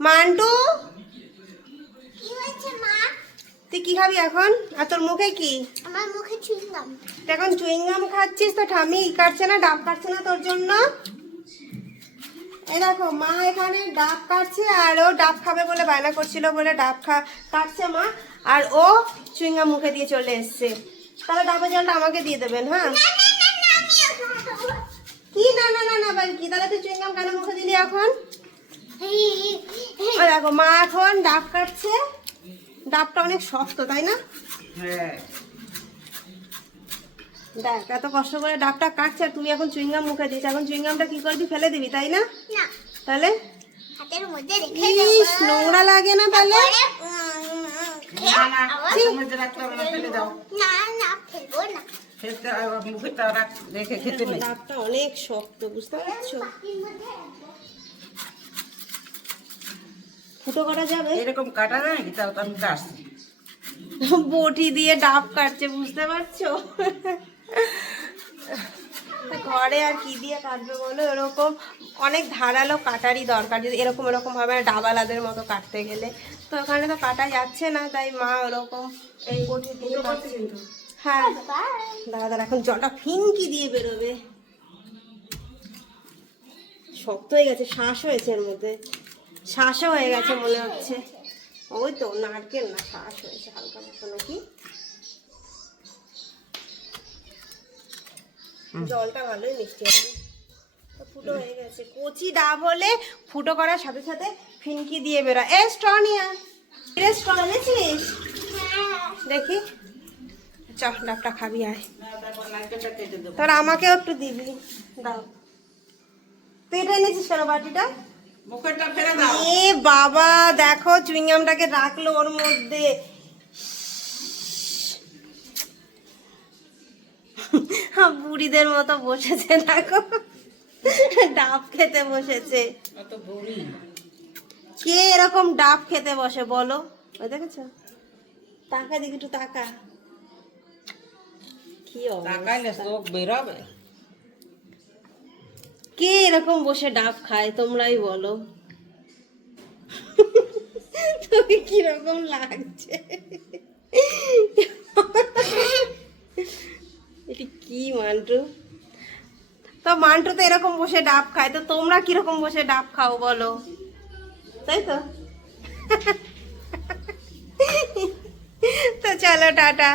Mantoux? কি হয়েছে মা? তুই কি খাবি এখন? আর তোর মুখে কি? আমার মুখে চুইংগাম। এখন চুইংগাম খাচ্ছিস তো ঠামি ই কাটছে না ডাব কাটছে না তোর জন্য? এই দেখো মা এখানে ডাব কাটছে আর ও ডাব খাবে বলে বায়না করছিল বলে ডাব খা কাটছে মা আর ও চুইংগাম মুখে দিয়ে চলে এসছে। তাহলে ডাবের জলটা আমাকে দিয়ে দেবেন হ্যাঁ? কি? না না না না ভাই কি তাহলে তুই চুইংগাম কেন মুখে দিলি এখন? দেখো মা এখন ডাব কাটছে। ডাবটা অনেক শক্ত তাই না? হ্যাঁ। দেখ এত কষ্ট করে ডাবটা কাটছে আর তুমি এখন চুইংগাম মুখে দিয়েছ। এখন চুইংগামটা কি করবি ফেলে দিবি তাই না? না। তাহলে? হাতের মধ্যে রেখে ইস নোংরা লাগে না তাহলে? ডাবটা অনেক শক্ত বুঝতে পারছ? ফুটো করা যাবে? এরকম কাটা যায় নাকি? তাও তো আমি কাটছি বটি দিয়ে ডাব কাটছে বুঝতে পারছ? ঘরে আর কি দিয়ে কাটবে বলো? এরকম অনেক ধারালো কাটারই দরকার। যদি এরকম এরকম ভাবে ডাবালাদের মতো কাটতে গেলে। তো ওখানে তো কাটা যাচ্ছে না তাই মা ওরকম এই বটি দিয়ে কাটছে। হ্যাঁ। দাদা দাদা এখন জলটা ফিনকি দিয়ে বেরোবে। শক্ত হয়ে গেছে শ্বাস হয়েছে এর মধ্যে। শ্বাসও হয়ে গেছে মনে হচ্ছে। ওই তো নারকেল না শ্বাস হয়েছে হালকা মতো নাকি? জলটা ভালোই মিষ্টি হবে। ফুটো হয়ে গেছে। কচি ডাব হলে ফুটো করার সাথে সাথে ফিনকি দিয়ে বেরো। এ স্ট্র নিয়ে আয়। রে এনেছিস? দেখি। চ ডাবটা খাবি আয়। তোর আমাকেও একটু দিবি। দাও। তুই এটা এনেছিস কেন বাটিটা? মুখেরটা ফেলে দাও। এ বাবা দেখো চুইংগামটাকে রাখল ওর মধ্যে। বুড়িদের মতো বসেছে দেখো। ডাব খেতে বসেছে। কে এরকম ডাব খেতে বসে বলো? ওই দেখেছ? টাকা দিকে একটু তাকা। কি তাকাইলে চোখ বেরোবে। কে এরকম বসে ডাব খায় তোমরাই বলো? তোকে কীরকম লাগছে? এটি কি মান্টু? তো মান্টু তো এরকম বসে ডাব খায়, তো তোমরা কীরকম বসে ডাব খাও বলো? তাই তো? তো চলো, টাটা।